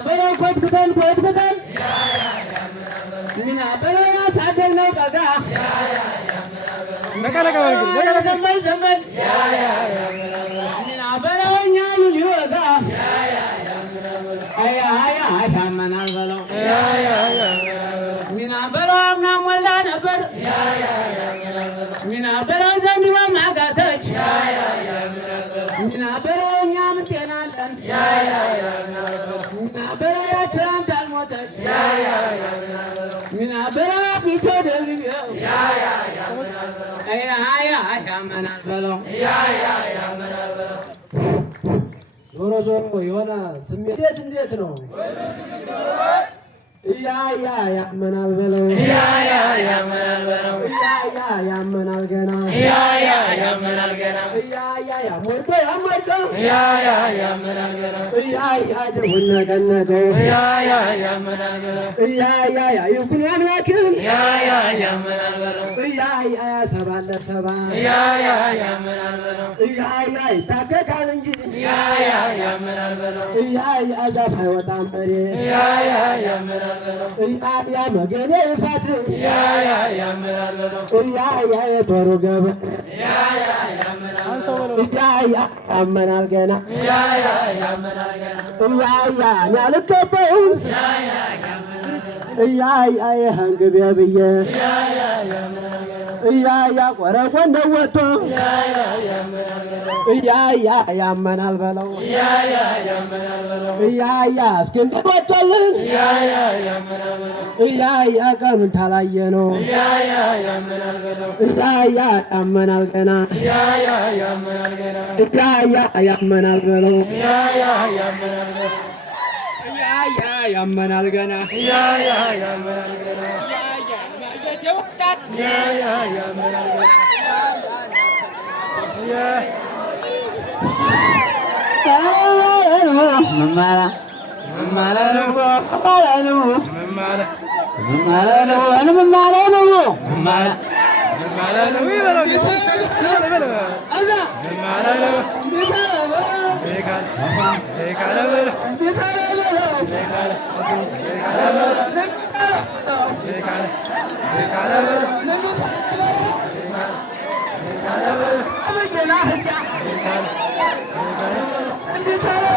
በለው ኮትኩተን ሚና በለው ያሳደግነው ቀጋ ዘንበል ሚና በለው እኛኑ ሊወጋ ያመናል በለው ሚና በለው አምናም ወልዳ ነበር ሚና በለው ዘንድሮ ማጋተች ሚና በለው እኛ ምን ጤና አለን ሚና በለው ያችራም ታልሞተች ሚና በለው ቢቶ ደብልቤው ያመናል በለው ዞሮ ዞሮ የሆነ ስሜት እንዴት ነው? ያመናል በለው ያመናል በለው ያመናል ገና ያመናል ገና ያሞርቆ ያመናል ገና ደቡን ነቀነቀው ያመናል በለው ይኩን አምላክም ያመናል በለው ሰባለ ሰባ ያመናል በለው ይታከካል እንጂ ያመናል በለው ዛፍ አይወጣም በሬ ያመናል መገኔ እሳት ያመናል በለው የጦሩ ገበ ያመናል ገና ያመናል ገና ያልከበው የህንግቤ ብዬ ቆረቆ እንደወጥቶ ያመናል በለው እስኪንድር ወጥቶልን ቀምን ታላየ ነው ያመናል ገና ያመናል በለው ያመናል ገና Enggak